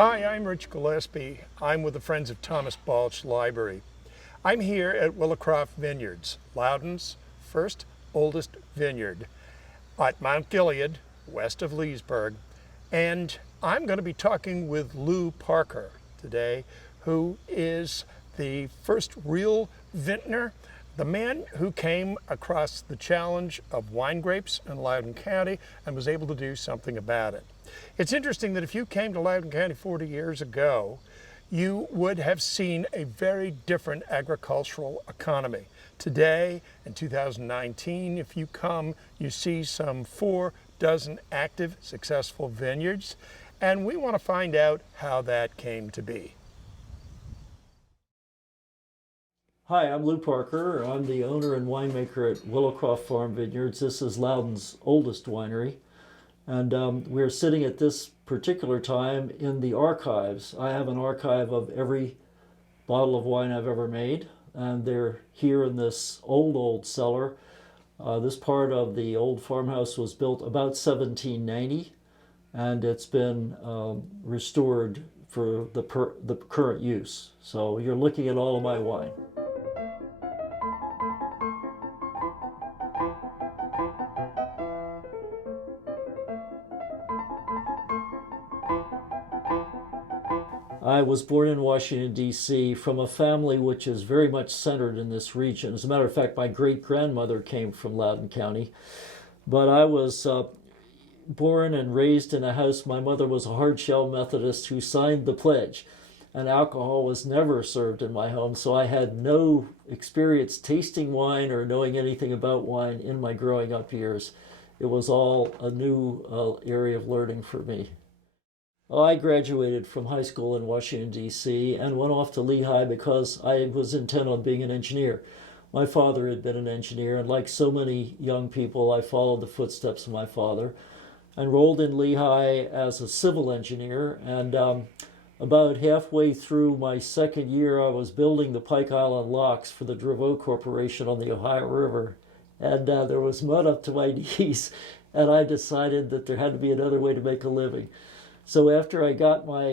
Hi, I'm Rich Gillespie. I'm with the Friends of Thomas Balch Library. I'm here at Willowcroft Vineyards, Loudoun's first oldest vineyard, at Mount Gilead, west of Leesburg. And I'm going to be talking with Lew Parker today, who is the first real vintner, the man who came across the challenge of wine grapes in Loudoun County and was able to do something about it. It's interesting that if you came to Loudoun County 40 years ago, you would have seen a very different agricultural economy. Today, in 2019, if you come, you see some 4 dozen active, successful vineyards, and we want to find out how that came to be. Hi, I'm Lew Parker. I'm the owner and winemaker at Willowcroft Farm Vineyards. This is Loudoun's oldest winery. And we're sitting at this particular time in the archives. I have an archive of every bottle of wine I've ever made, and they're here in this old cellar. This part of the old farmhouse was built about 1790, and it's been restored for the current use. So you're looking at all of my wine. I was born in Washington, D.C. from a family which is very much centered in this region. As a matter of fact, my great-grandmother came from Loudoun County. But I was born and raised in a house. My mother was a hard-shell Methodist who signed the pledge, and alcohol was never served in my home, so I had no experience tasting wine or knowing anything about wine in my growing up years. It was all a new area of learning for me. I graduated from high school in Washington, D.C. and went off to Lehigh because I was intent on being an engineer. My father had been an engineer, and like so many young people, I followed the footsteps of my father. I enrolled in Lehigh as a civil engineer, and about halfway through my second year, I was building the Pike Island locks for the Draveau Corporation on the Ohio River. And there was mud up to my knees, and I decided that there had to be another way to make a living. So after I got my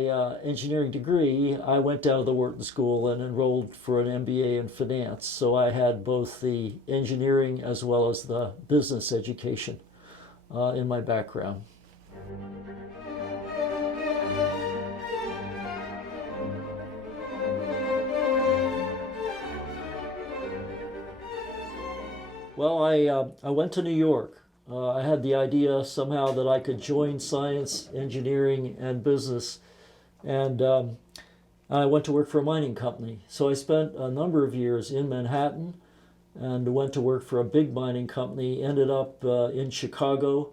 engineering degree, I went down to the Wharton School and enrolled for an MBA in finance. So I had both the engineering as well as the business education in my background. Well, I went to New York. I had the idea somehow that I could join science, engineering, and business, and I went to work for a mining company. So I spent a number of years in Manhattan and went to work for a big mining company, ended up in Chicago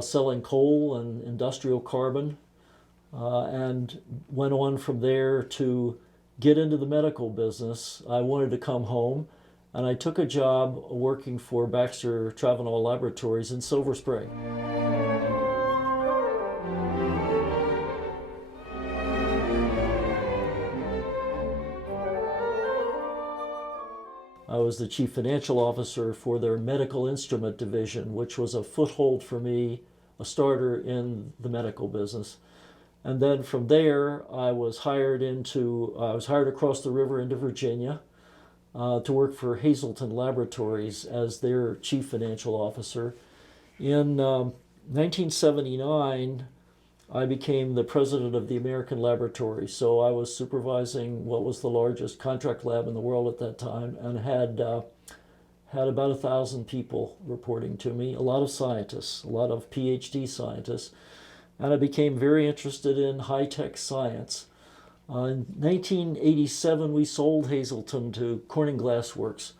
selling coal and industrial carbon, and went on from there to get into the medical business. I wanted to come home, and I took a job working for Baxter Travenol Laboratories in Silver Spring. I was the chief financial officer for their medical instrument division, which was a foothold for me, a starter in the medical business. And then from there, I was hired across the river into Virginia to work for Hazleton Laboratories as their chief financial officer. In 1979, I became the president of the American Laboratory. So I was supervising what was the largest contract lab in the world at that time, and had about 1,000 people reporting to me, a lot of scientists, a lot of PhD scientists. And I became very interested in high-tech science. In 1987, we sold Hazleton to Corning Glass Works,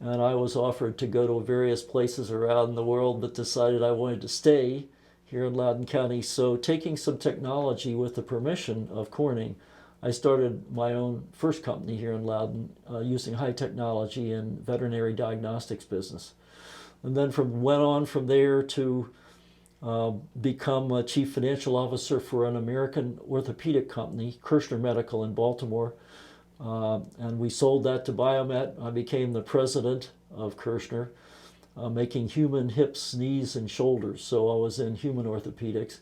and I was offered to go to various places around the world, but decided I wanted to stay here in Loudoun County. So taking some technology with the permission of Corning, I started my own first company here in Loudoun using high technology in veterinary diagnostics business. And then went on from there to become a chief financial officer for an American orthopedic company, Kirshner Medical in Baltimore. And we sold that to Biomet. I became the president of Kirshner, making human hips, knees, and shoulders. So I was in human orthopedics.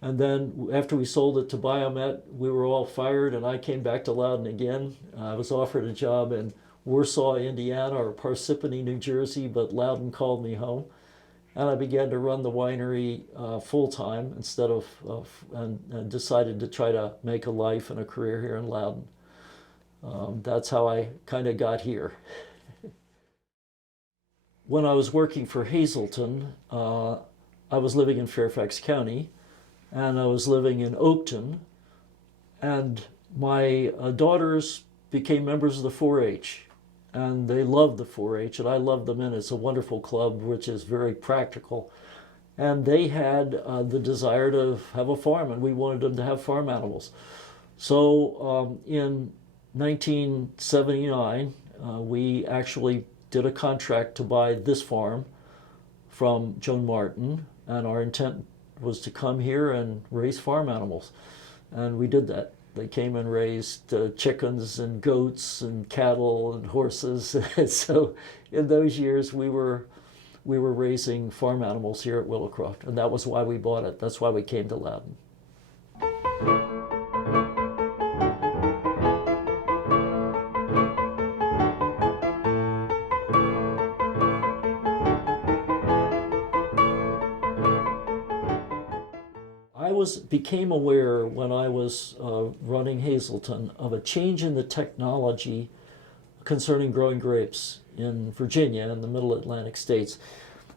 And then after we sold it to Biomet, we were all fired, and I came back to Loudoun again. I was offered a job in Warsaw, Indiana, or Parsippany, New Jersey, but Loudoun called me home. And I began to run the winery full-time instead and decided to try to make a life and a career here in Loudoun. That's how I kind of got here. When I was working for Hazleton, I was living in Fairfax County, and I was living in Oakton, and my daughters became members of the 4-H, and they loved the 4-H, and I loved them, and it's a wonderful club which is very practical. And they had the desire to have a farm, and we wanted them to have farm animals. So in 1979, we actually did a contract to buy this farm from Joan Martin, and our intent was to come here and raise farm animals. And we did that. They came and raised chickens and goats and cattle and horses. And so in those years, we were raising farm animals here at Willowcroft, and that was why we bought it. That's why we came to Loudoun. Became aware when I was running Hazleton of a change in the technology concerning growing grapes in Virginia and the Middle Atlantic states.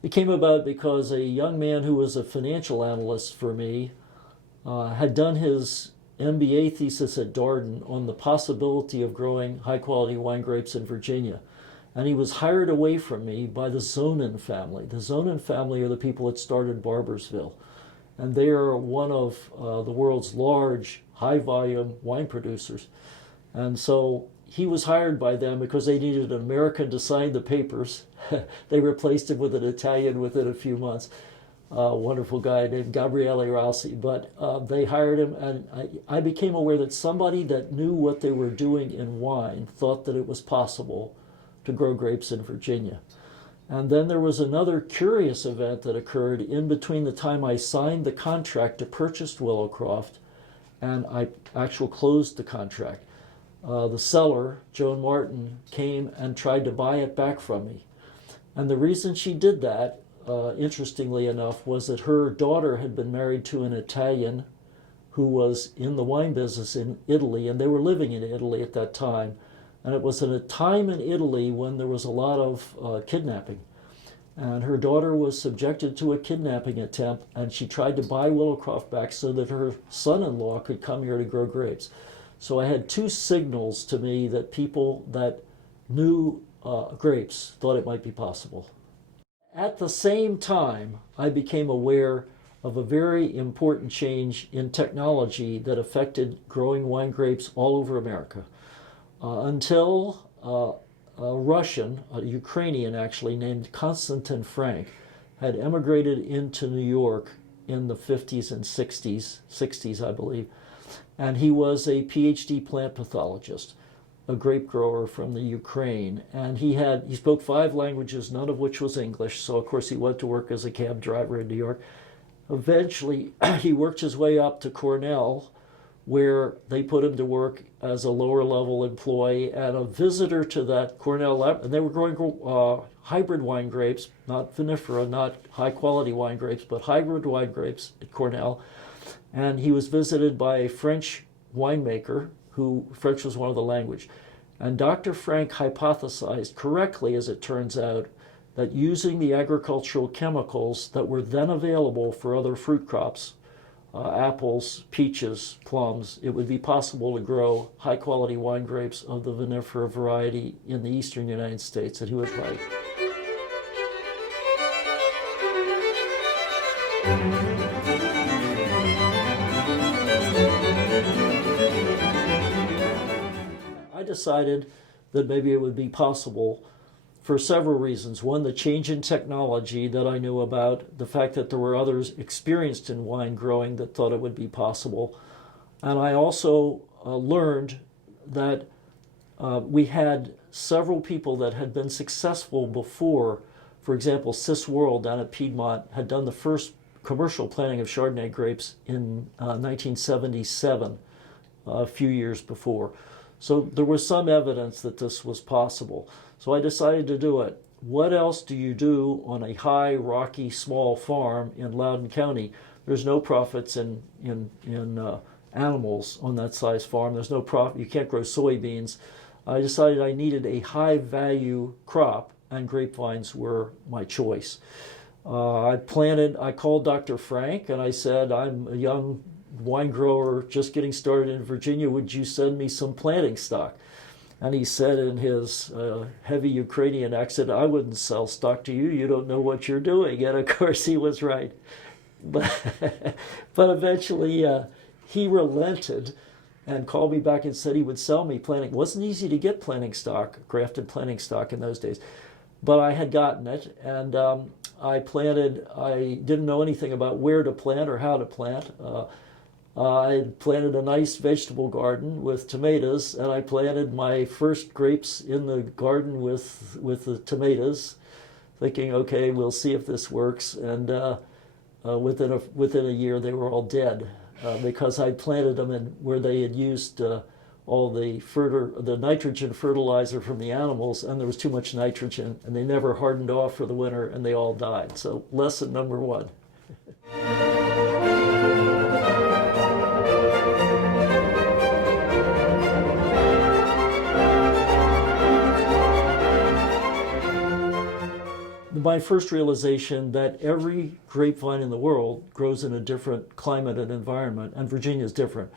It came about because a young man who was a financial analyst for me had done his MBA thesis at Darden on the possibility of growing high-quality wine grapes in Virginia. And he was hired away from me by the Zonin family. The Zonin family are the people that started Barbersville. And they are one of the world's large, high-volume wine producers. And so he was hired by them because they needed an American to sign the papers. They replaced him with an Italian within a few months. A wonderful guy named Gabriele Rossi. But they hired him, and I became aware that somebody that knew what they were doing in wine thought that it was possible to grow grapes in Virginia. And then there was another curious event that occurred in between the time I signed the contract to purchase Willowcroft and I actually closed the contract. The seller, Joan Martin, came and tried to buy it back from me. And the reason she did that, interestingly enough, was that her daughter had been married to an Italian who was in the wine business in Italy, and they were living in Italy at that time. And it was at a time in Italy when there was a lot of kidnapping. And her daughter was subjected to a kidnapping attempt, and she tried to buy Willowcroft back so that her son-in-law could come here to grow grapes. So I had two signals to me that people that knew grapes thought it might be possible. At the same time, I became aware of a very important change in technology that affected growing wine grapes all over America. Until a Russian, a Ukrainian actually, named Konstantin Frank, had emigrated into New York in the 50s and 60s, I believe, and he was a PhD plant pathologist, a grape grower from the Ukraine, and he spoke 5 languages, none of which was English, so of course he went to work as a cab driver in New York. Eventually, he worked his way up to Cornell, where they put him to work as a lower level employee and a visitor to that Cornell lab. And they were growing hybrid wine grapes, not vinifera, not high quality wine grapes, but hybrid wine grapes at Cornell. And he was visited by a French winemaker who French was one of the language. And Dr. Frank hypothesized correctly, as it turns out, that using the agricultural chemicals that were then available for other fruit crops, apples, peaches, plums, it would be possible to grow high-quality wine grapes of the vinifera variety in the eastern United States, and he was right. decided that maybe it would be possible for several reasons. One, the change in technology that I knew about, the fact that there were others experienced in wine growing that thought it would be possible. And I also learned that we had several people that had been successful before. For example, Cis World down at Piedmont had done the first commercial planting of Chardonnay grapes in 1977, a few years before. So there was some evidence that this was possible. So I decided to do it. What else do you do on a high, rocky, small farm in Loudoun County? There's no profits in animals on that size farm. There's no profit. You can't grow soybeans. I decided I needed a high value crop, and grapevines were my choice. I called Dr. Frank and I said, I'm a young wine grower just getting started in Virginia. Would you send me some planting stock? And he said in his heavy Ukrainian accent, I wouldn't sell stock to you. You don't know what you're doing. And of course he was right. But, but eventually he relented and called me back and said he would sell me planting. It wasn't easy to get planting stock, grafted planting stock in those days. But I had gotten it, and I planted. I didn't know anything about where to plant or how to plant. I planted a nice vegetable garden with tomatoes, and I planted my first grapes in the garden with the tomatoes, thinking, okay, we'll see if this works. And within a year, they were all dead because I planted them in where they had used all the nitrogen fertilizer from the animals, and there was too much nitrogen, and they never hardened off for the winter, and they all died. So lesson number one. My first realization that every grapevine in the world grows in a different climate and environment, and Virginia is different.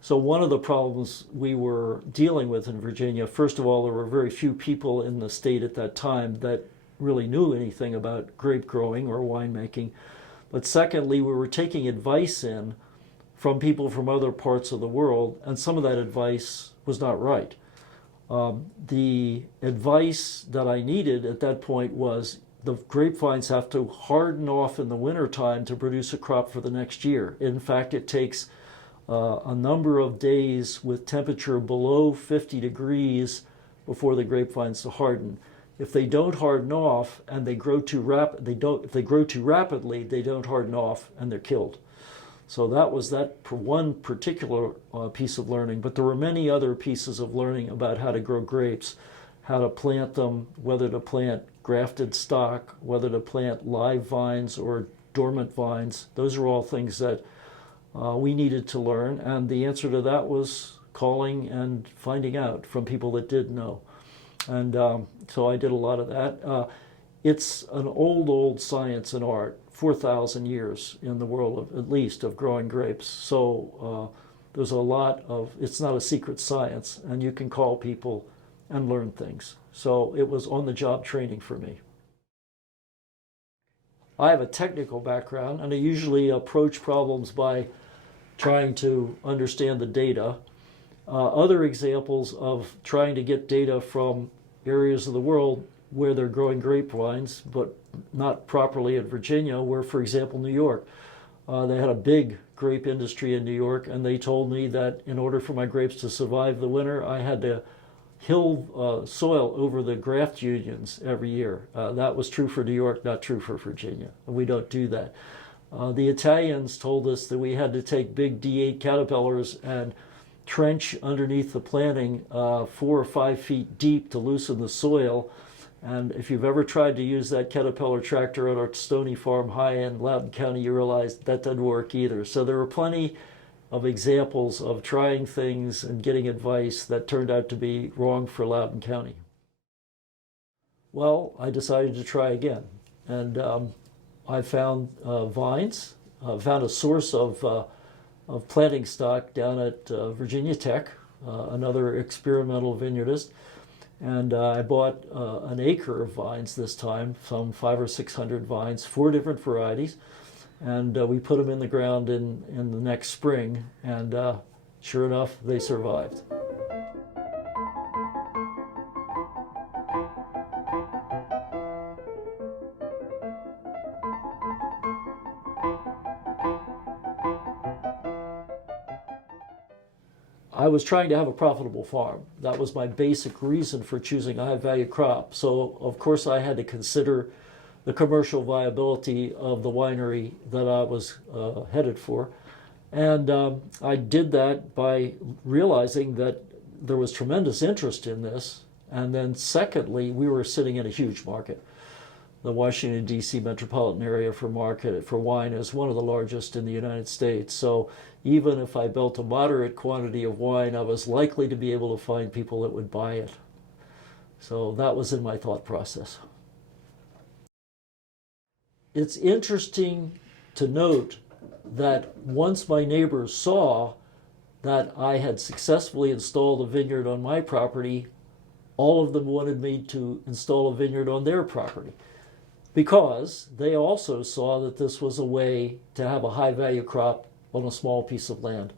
So one of the problems we were dealing with in Virginia, first of all, there were very few people in the state at that time that really knew anything about grape growing or winemaking. But secondly, we were taking advice in from people from other parts of the world, and some of that advice was not right. The advice that I needed at that point was the grapevines have to harden off in the wintertime to produce a crop for the next year. In fact, it takes a number of days with temperature below 50 degrees before the grapevines to harden. If they don't harden off and they grow too if they grow too rapidly, they don't harden off and they're killed. So that was that one particular piece of learning, but there were many other pieces of learning about how to grow grapes, how to plant them, whether to plant grafted stock, whether to plant live vines or dormant vines. Those are all things that we needed to learn, and the answer to that was calling and finding out from people that did know. And so I did a lot of that. It's an old science and art, 4,000 years in the world, at least, of growing grapes. So there's a lot of, it's not a secret science, and you can call people and learn things. So it was on-the-job training for me. I have a technical background, and I usually approach problems by trying to understand the data. Other examples of trying to get data from areas of the world where they're growing grapevines, but not properly in Virginia, were, for example, New York. They had a big grape industry in New York, and they told me that in order for my grapes to survive the winter, I had to hill soil over the graft unions every year. That was true for New York, not true for Virginia. We don't do that. The Italians told us that we had to take big D8 caterpillars and trench underneath the planting 4 or 5 feet deep to loosen the soil. And if you've ever tried to use that Caterpillar tractor at our Stony Farm high in Loudoun County, you realize that doesn't work either. So there were plenty of examples of trying things and getting advice that turned out to be wrong for Loudoun County. Well, I decided to try again. And I found vines, found a source of planting stock down at Virginia Tech, another experimental vineyardist. And I bought an acre of vines this time, some 500 or 600 vines, 4 different varieties. And we put them in the ground in the next spring, and sure enough, they survived. I was trying to have a profitable farm. That was my basic reason for choosing a high value crop. So of course I had to consider the commercial viability of the winery that I was headed for. And I did that by realizing that there was tremendous interest in this. And then secondly, we were sitting in a huge market. The Washington, D.C. metropolitan area for wine is one of the largest in the United States. So even if I built a moderate quantity of wine, I was likely to be able to find people that would buy it. So that was in my thought process. It's interesting to note that once my neighbors saw that I had successfully installed a vineyard on my property, all of them wanted me to install a vineyard on their property, because they also saw that this was a way to have a high value crop on a small piece of land.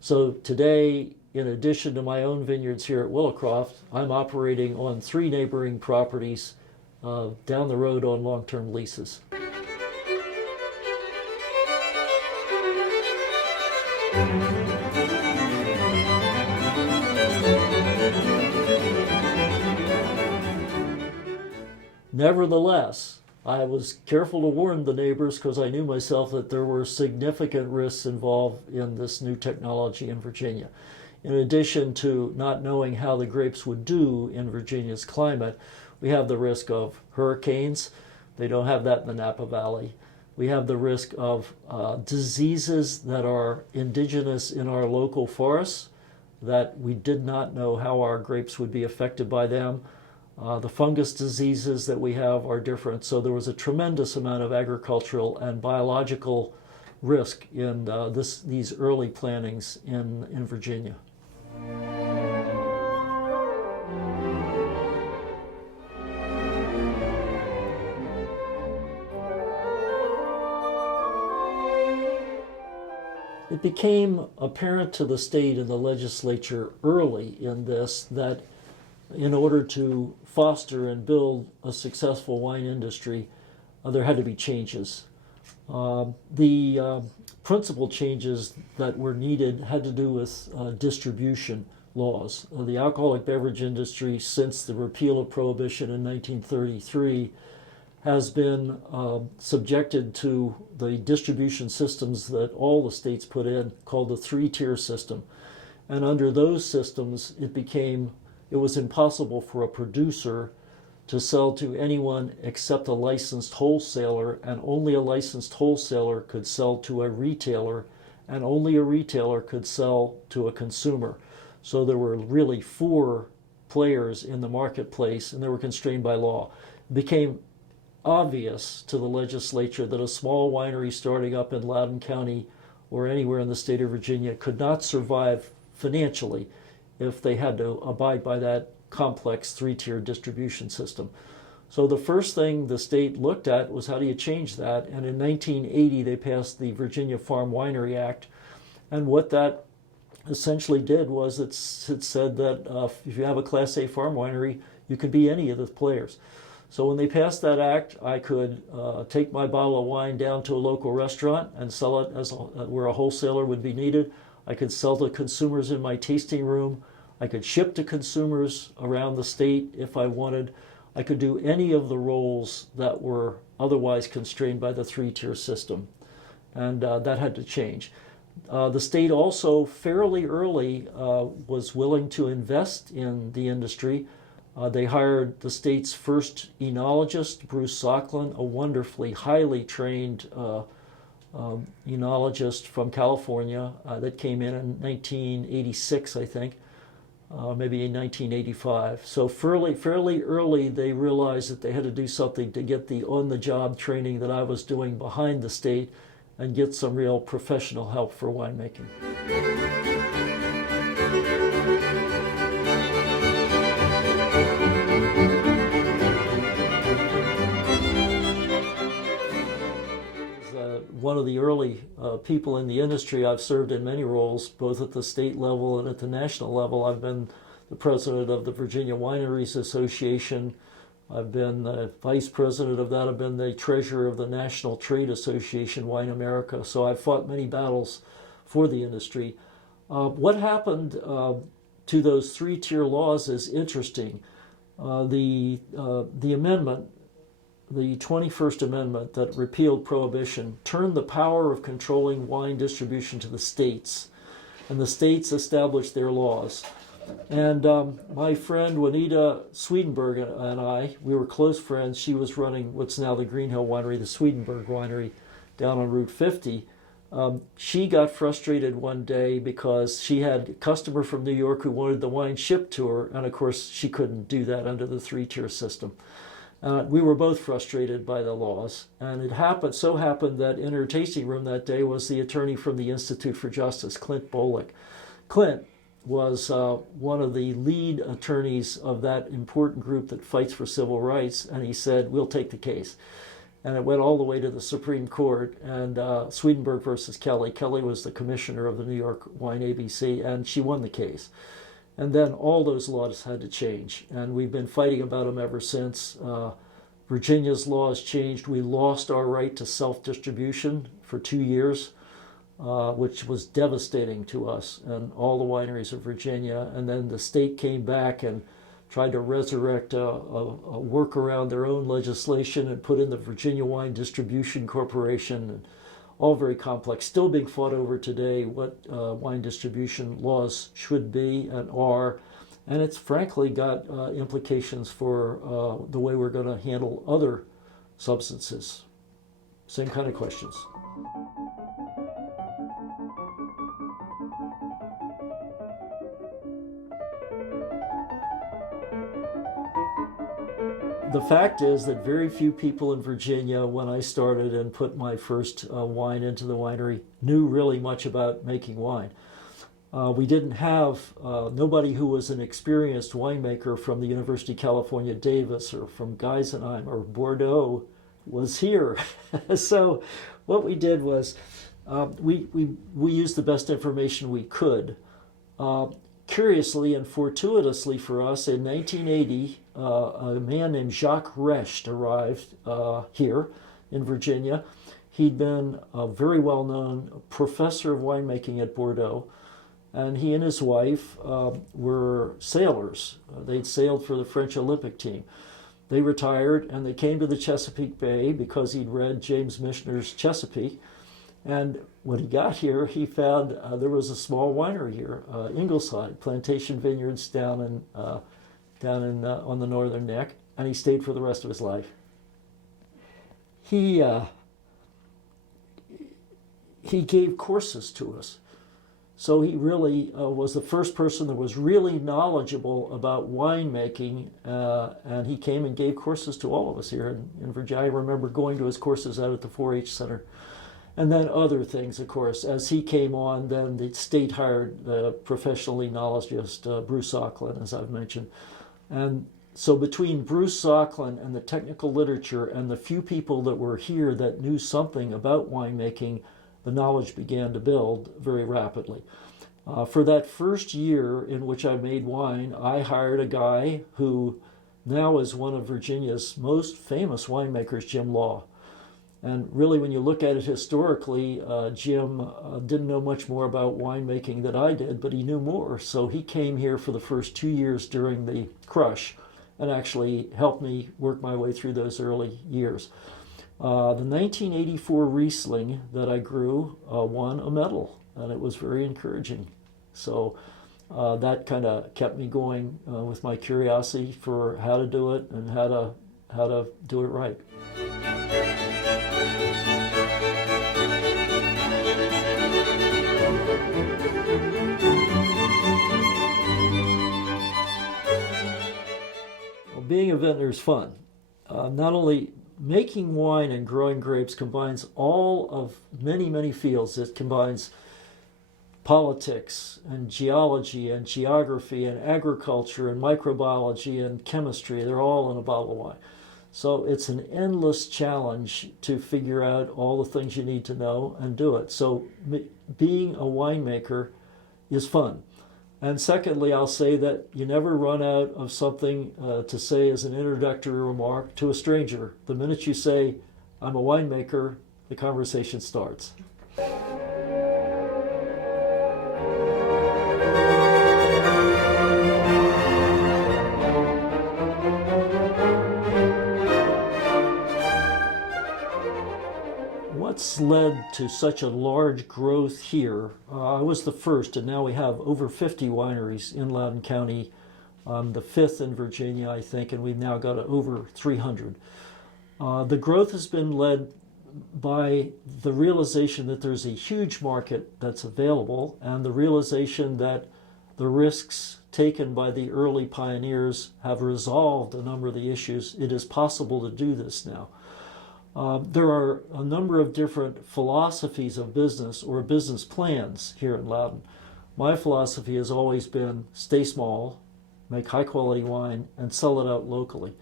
So today, in addition to my own vineyards here at Willowcroft, I'm operating on 3 neighboring properties down the road on long-term leases. Nevertheless, I was careful to warn the neighbors because I knew myself that there were significant risks involved in this new technology in Virginia. In addition to not knowing how the grapes would do in Virginia's climate, we have the risk of hurricanes. They don't have that in the Napa Valley. We have the risk of diseases that are indigenous in our local forests that we did not know how our grapes would be affected by them. The fungus diseases that we have are different. So there was a tremendous amount of agricultural and biological risk in these early plantings in Virginia. It became apparent to the state and the legislature early in this that in order to foster and build a successful wine industry, there had to be changes. The principal changes that were needed had to do with distribution laws. The alcoholic beverage industry, since the repeal of Prohibition in 1933, has been subjected to the distribution systems that all the states put in, called the 3-tier system. And under those systems, it was impossible for a producer to sell to anyone except a licensed wholesaler, and only a licensed wholesaler could sell to a retailer, and only a retailer could sell to a consumer. So there were really 4 players in the marketplace, and they were constrained by law. It became obvious to the legislature that a small winery starting up in Loudoun County or anywhere in the state of Virginia could not survive financially if they had to abide by that complex 3-tier distribution system. So the first thing the state looked at was, how do you change that? And in 1980, they passed the Virginia Farm Winery Act. And what that essentially did was it said that if you have a Class A farm winery, you could be any of the players. So when they passed that act, I could take my bottle of wine down to a local restaurant and sell it where a wholesaler would be needed. I could sell to consumers in my tasting room. I could ship to consumers around the state if I wanted. I could do any of the roles that were otherwise constrained by the 3-tier system. And that had to change. The state also fairly early was willing to invest in the industry. They hired the state's first enologist, Bruce Socklin, a wonderfully highly trained enologist from California that came in 1986, I think, maybe in 1985. So fairly early, they realized that they had to do something to get the on-the-job training that I was doing behind the state and get some real professional help for winemaking. One of the early people in the industry. I've served in many roles, both at the state level and at the national level. I've been the president of the Virginia Wineries Association. I've been the vice president of that. I've been the treasurer of the National Trade Association, Wine America. So I've fought many battles for the industry. What happened to those three-tier laws is interesting. The amendment, the 21st Amendment that repealed prohibition, turned the power of controlling wine distribution to the states, and the states established their laws. And my friend Juanita Swedenberg and I, we were close friends. She was running what's now the Green Hill Winery, the Swedenberg Winery down on Route 50. She got frustrated one day because she had a customer from New York who wanted the wine shipped to her, and of course she couldn't do that under the three-tier system. We were both frustrated by the laws, and it so happened that in her tasting room that day was the attorney from the Institute for Justice, Clint Bolick. Clint was one of the lead attorneys of that important group that fights for civil rights, and he said, "We'll take the case." And it went all the way to the Supreme Court, and Swedenberg versus Kelly. Kelly was the commissioner of the New York Wine ABC, and she won the case. And then all those laws had to change, and we've been fighting about them ever since. Virginia's laws changed. We lost our right to self-distribution for 2 years, which was devastating to us and all the wineries of Virginia. And then the state came back and tried to resurrect a work around their own legislation and put in the Virginia Wine Distribution Corporation, and all very complex, still being fought over today what wine distribution laws should be and are. And it's frankly got implications for the way we're going to handle other substances. Same kind of questions. The fact is that very few people in Virginia, when I started and put my first wine into the winery, knew really much about making wine. We didn't have nobody who was an experienced winemaker from the University of California, Davis, or from Geisenheim or Bordeaux was here. So what we did was we used the best information we could. Curiously and fortuitously for us, in 1980, a man named Jacques Recht arrived here in Virginia. He'd been a very well-known professor of winemaking at Bordeaux, and he and his wife were sailors. They'd sailed for the French Olympic team. They retired, and they came to the Chesapeake Bay because he'd read James Michener's Chesapeake. And when he got here, he found there was a small winery here, Ingleside, Plantation Vineyards down on the northern neck, and he stayed for the rest of his life. He gave courses to us. So he really was the first person that was really knowledgeable about winemaking, and he came and gave courses to all of us here in Virginia. I remember going to his courses out at the 4-H Center. And then other things, of course. As he came on, then the state hired the professionally knowledgeous Bruce Auckland, as I've mentioned. And so between Bruce Auckland and the technical literature and the few people that were here that knew something about winemaking, the knowledge began to build very rapidly. For that first year in which I made wine, I hired a guy who now is one of Virginia's most famous winemakers, Jim Law. And really, when you look at it historically, Jim didn't know much more about winemaking than I did, but he knew more. So he came here for the first 2 years during the crush and actually helped me work my way through those early years. The 1984 Riesling that I grew won a medal, and it was very encouraging. So that kind of kept me going with my curiosity for how to do it and how to do it right. Being a vintner is fun. Not only making wine and growing grapes combines all of many fields. It combines politics and geology and geography and agriculture and microbiology and chemistry. They're all in a bottle of wine. So it's an endless challenge to figure out all the things you need to know and do it. So being a winemaker is fun. And secondly, I'll say that you never run out of something to say as an introductory remark to a stranger. The minute you say, I'm a winemaker, the conversation starts. What's led to such a large growth here? I was the first, and now we have over 50 wineries in Loudoun County. The fifth in Virginia, I think, and we've now got over 300. The growth has been led by the realization that there's a huge market that's available, and the realization that the risks taken by the early pioneers have resolved a number of the issues. It is possible to do this now. There are a number of different philosophies of business or business plans here in Loudoun. My philosophy has always been stay small, make high quality wine, and sell it out locally.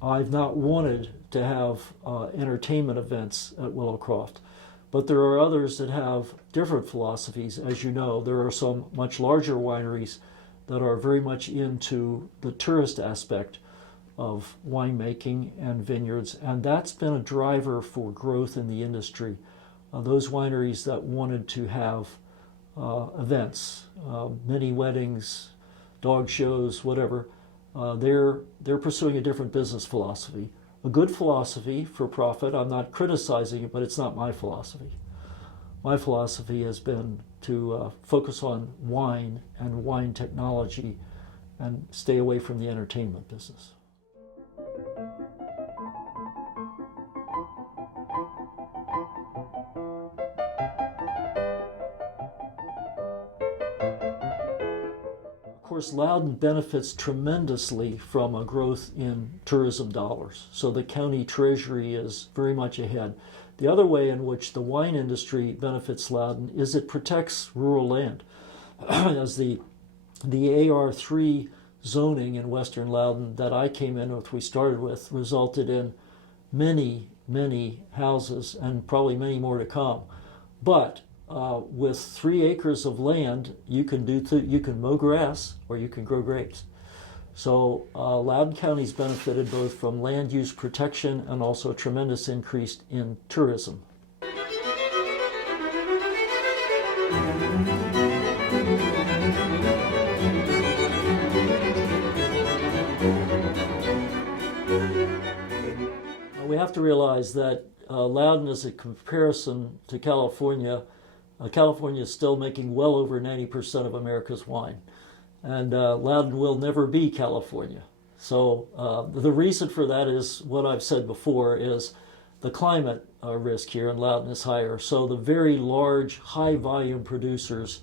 I've not wanted to have entertainment events at Willowcroft, but there are others that have different philosophies. As you know, there are some much larger wineries that are very much into the tourist aspect of winemaking and vineyards, and that's been a driver for growth in the industry. Those wineries that wanted to have events, mini weddings, dog shows, whatever, they're pursuing a different business philosophy. A good philosophy for profit. I'm not criticizing it, but it's not my philosophy. My philosophy has been to focus on wine and wine technology and stay away from the entertainment business. Of course, Loudoun benefits tremendously from a growth in tourism dollars. So the county treasury is very much ahead. The other way in which the wine industry benefits Loudoun is it protects rural land. As the AR3 zoning in western Loudoun that I came in with, we started with, resulted in many, many houses and probably many more to come. But with 3 acres of land, you can mow grass or you can grow grapes. So Loudoun County's benefited both from land use protection and also a tremendous increase in tourism. We have to realize that Loudoun is a comparison to California. California is still making well over 90% of America's wine. And Loudoun will never be California. So the reason for that is what I've said before, is the climate risk here in Loudoun is higher. So the very large, high volume producers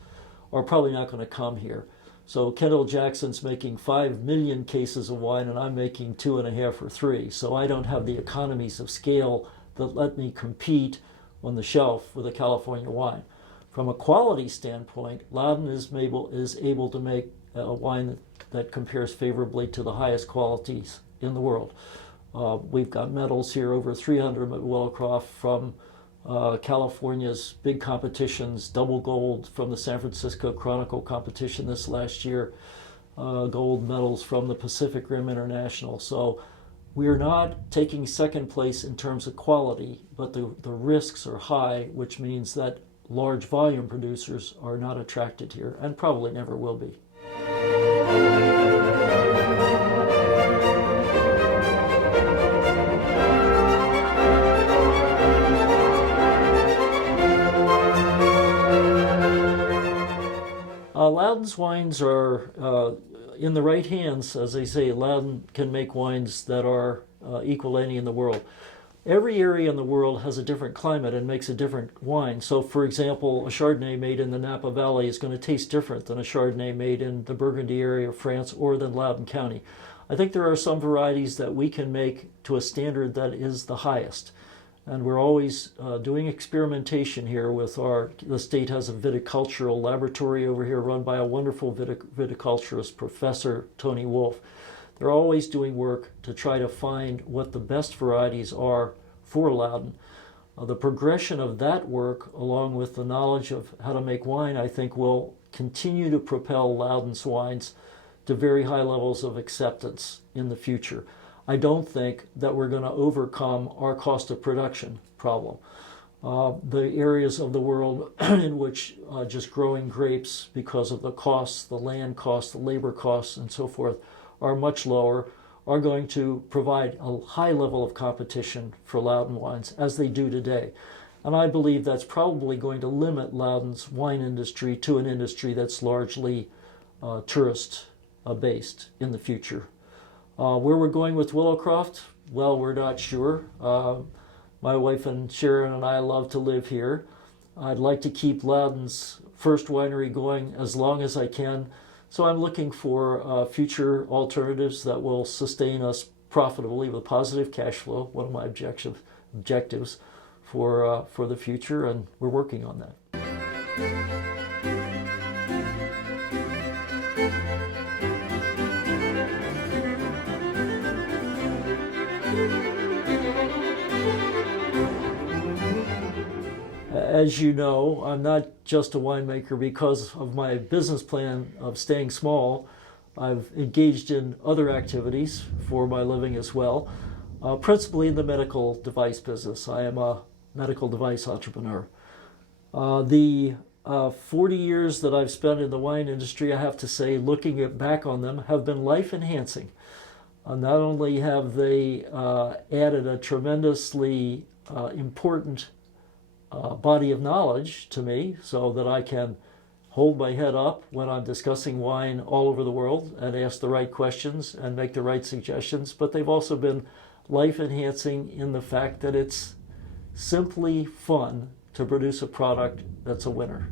are probably not going to come here. So Kendall Jackson's making 5 million cases of wine and I'm making 2.5 or 3. So I don't have the economies of scale that let me compete on the shelf with a California wine. From a quality standpoint, Loudoun is able to make a wine that compares favorably to the highest qualities in the world. We've got medals here, over 300 at Willowcroft from California's big competitions, double gold from the San Francisco Chronicle competition this last year, gold medals from the Pacific Rim International. So we're not taking second place in terms of quality, but the risks are high, which means that large volume producers are not attracted here and probably never will be. Loudoun's wines are in the right hands, as they say. Loudoun can make wines that are equal to any in the world. Every area in the world has a different climate and makes a different wine. So, for example, a Chardonnay made in the Napa Valley is going to taste different than a Chardonnay made in the Burgundy area of France or than Loudoun County. I think there are some varieties that we can make to a standard that is the highest. And we're always doing experimentation here with the state has a viticultural laboratory over here run by a wonderful viticulturist, Professor Tony Wolf. They're always doing work to try to find what the best varieties are for Loudoun. The progression of that work, along with the knowledge of how to make wine, I think will continue to propel Loudoun's wines to very high levels of acceptance in the future. I don't think that we're going to overcome our cost of production problem. The areas of the world in which just growing grapes, because of the costs, the land costs, the labor costs, and so forth, are much lower, are going to provide a high level of competition for Loudoun wines, as they do today. And I believe that's probably going to limit Loudoun's wine industry to an industry that's largely tourist-based in the future. Where we're going with Willowcroft, well, we're not sure. My wife and Sharon and I love to live here. I'd like to keep Loudoun's first winery going as long as I can. So I'm looking for future alternatives that will sustain us profitably with positive cash flow, one of my objectives for the future, and we're working on that. As you know, I'm not just a winemaker because of my business plan of staying small. I've engaged in other activities for my living as well, principally in the medical device business. I am a medical device entrepreneur. The 40 years that I've spent in the wine industry, I have to say, looking back on them, have been life-enhancing. Not only have they added a tremendously important body of knowledge to me so that I can hold my head up when I'm discussing wine all over the world and ask the right questions and make the right suggestions, but they've also been life-enhancing in the fact that it's simply fun to produce a product that's a winner.